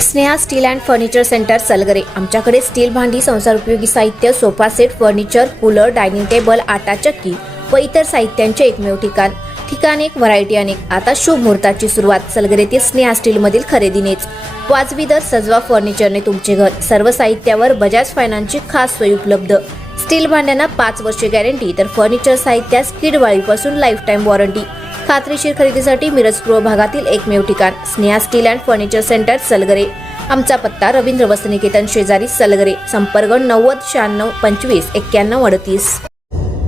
Sneha steel and furniture centre Salgare. आमच्याकडे steel भांडी, संसार उपयोगी साहित्य, sofa set, furniture, cooler, dining table, आटा चक्की व इतर साहित्यांचे एकमेव ठिकाण एक, व्हरायटी अनेक। आता शुभ मुहूर्ताची सुरुवात सलगरेतील स्नेहा स्टील मधील खरेदीनेच। वाजवी दर, सजवा फर्निचरने तुमचे घर। सर्व साहित्यावर बजाज फायनान्सची खास सोय उपलब्ध। स्टील भांड्यांना 5 वर्षे गॅरंटी, तर फर्निचर साहित्यास किडवाळीपासून लाईफ टाईम वॉरंटी। खात्रीशीर खरेदीसाठी मिरज पूर्व भागातील एकमेव ठिकाण Sneha steel and furniture centre Salgare. आमचा पत्ता रवींद्र वसनिकेतन शेजारी सलगरे। संपर्क 90 96 25 91 38।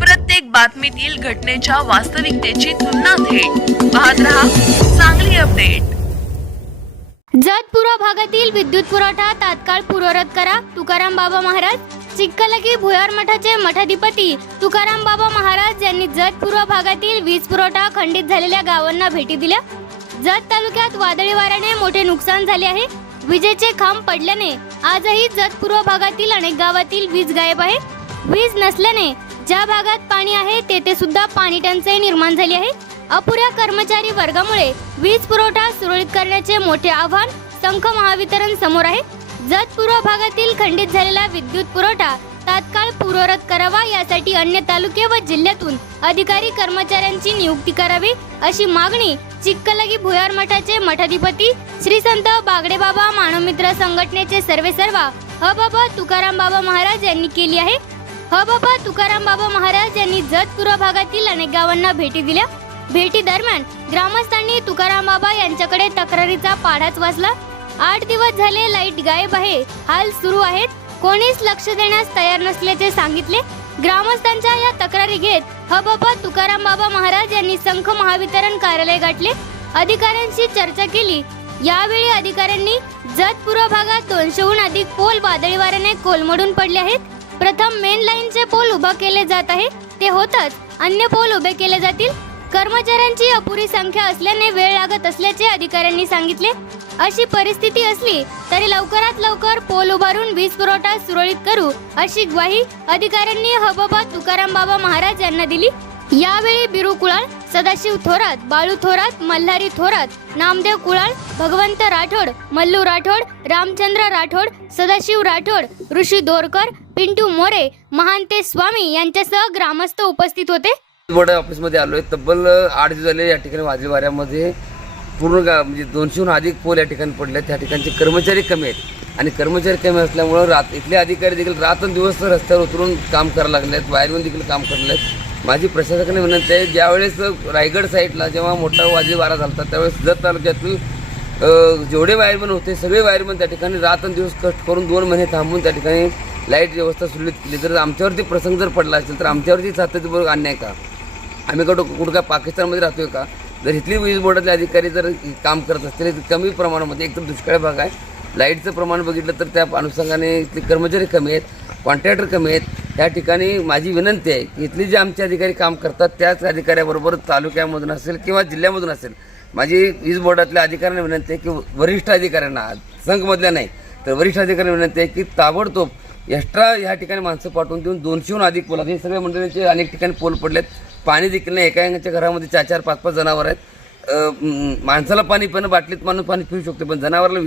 प्रत्येक बातमीतील घटनेच्या वास्तविकतेची तुलना थेट पाहत रहा चांगली अपडेट। जतपुरा भागातील विद्युत पुरवठा तात्काळ पूर्ववत करा। तुकाराम बाबा महाराज। चिक्कलगी भुयार मठाचे मठाधिपती तुकाराम बाबा महाराज यांनी जतपुरा भागातील वीज पुरवठा खंडित झालेल्या गावांना भेटी दिल्या। जत तालुक्यात वादळी वाऱ्याने मोठे नुकसान झाले आहे। विजेचे खांब पडल्याने आजही जतपुरा भागातील अनेक गावातील वीज गायब आहे। वीज नसल्याने ज्या भागात पाणी आहे तेथे सुद्धा पाणी टंचाई निर्माण झाली आहे। अपुऱ्या कर्मचारी वर्गामुळे वीज पुरवठा सुरळीत करण्याचे मोठे आव्हान संख महावितरण समोर आहे। जतपुरा भागातील खंडित झालेला विद्युत पुरवठा तात्काळ पूर्ववत करावा, यासाठी अन्य तालुके व जिल्ह्यातून अधिकारी कर्मचाऱ्यांची नियुक्ती करावी, अशी मागणी चिक्कलगी भुयार मठाचे मठाधिपती श्री संत बागडे बाबा मानवमित्र संघटनेचे सर्वेसर्वा बाबा तुकाराम बाबा महाराज यांनी केली आहे। बाबा तुकाराम बाबा महाराज यांनी जतपुरा भागातील अनेक गावांना भेटी दिल्या। भेटी दरम्यान ग्रामस्थांनी तुकाराम बाबा यांच्याकडे तक्रारीचा पाढाच वाचला। 8 दिवस झाले लाईट गायब आहे, हाल सुरू आहेत, कोणीच लक्ष देण्यास तयार नसल्याचे सांगितले। ग्रामस्थांच्या या तक्रारी घेत बाबा तुकाराम बाबा महाराज यांनी संख महावितरण कार्यालय गाठले, अधिकाऱ्यांशी चर्चा केली। यावेळी अधिकाऱ्यांनी जतपुरा भागात 200हून अधिक पोल वादळी वाऱ्याने कोलमडून पडले आहेत। प्रथम मेन लाईनचे पोल उभा केले जात आहे, ते होतच अन्य पोल उभे केले जातील। कर्मचाऱ्यांची अपुरी संख्या असल्याने वेळ लागत असल्याचे अधिकाऱ्यांनी सांगितले। अशी परिस्थिती असली तरी लवकरात लवकर पोल उभारून वीज पुरवठा सुरळीत करू, अशी ग्वाही अधिकाऱ्यांनी बाबा तुकाराम बाबा महाराज यांना दिली। यावेळी बिरू कुळाळ, सदाशिव थोरात, बाळू थोरात, मल्हारी थोरात, नामदेव कुळाळ, भगवंत राठोड, मल्लू राठोड, रामचंद्र राठोड, सदाशिव राठोड, ऋषी दोरकर, पिंटू मोरे, महांते स्वामी यांच्यासह ग्रामस्थ उपस्थित होते। बोर्ड ऑफिसमध्ये आलोय। तब्बल 8 दिवस झाले या ठिकाणी वादळी वाऱ्यामध्ये पूर्ण म्हणजे 200हून अधिक पोल या ठिकाणी पडले। त्या ठिकाणचे कर्मचारी कमी आहेत आणि कर्मचारी कमी असल्यामुळं इथले अधिकारी देखील रात्रंदिवस रस्त्यावर उतरून काम करायला लागले आहेत, वायरमॅन देखील काम करले आहेत। माझी प्रशासकाने विनंती आहे, ज्यावेळेस रायगड साईडला जेव्हा मोठा वादळी वारा झाला त्यावेळेस जत तालुक्यातील जेवढे वायरमॅन होते सगळे वायरमॅन त्या ठिकाणी रात्रंदिवस कष्ट करून 2 महिने थांबून त्या ठिकाणी लाईट व्यवस्था सुरळीत केली। जर आमच्यावरती प्रसंग जर पडला असेल तर आमच्यावरती सातत्यपूर्वक अन्याय का? आम्ही कुठं काय पाकिस्तानमध्ये राहतोय का? जर इथली वीज बोर्डातले अधिकारी जर काम करत असतील तर कमी प्रमाणामध्ये, एकदम दुष्काळी भाग आहे, लाईटचं प्रमाण बघितलं तर त्या अनुषंगाने इथले कर्मचारी कमी आहेत, कॉन्ट्रॅक्टर कमी आहेत। त्या ठिकाणी माझी विनंती आहे की इथले जे आमचे अधिकारी काम करतात त्याच अधिकाऱ्याबरोबर तालुक्यामधून असेल किंवा जिल्ह्यामधून असेल, माझी वीज बोर्डातल्या अधिकाऱ्यांना विनंती आहे की वरिष्ठ अधिकाऱ्यांना, संघमधल्या नाही तर वरिष्ठ अधिकाऱ्यांना विनंती आहे की ताबडतोब एक्स्ट्रा ह्या ठिकाणी माणसं पाठवून देऊन 200हून अधिक पोल, हे सगळ्या मंडळींचे अनेक ठिकाणी पोल पडलेत। पाणी देखील नाही, एकाच्या घरामध्ये 4-4 5-5 जनावर आहेत। माणसाला पाणी पिणं बाटलीत माणूस पाणी पिऊ शकतो, पण जनावराला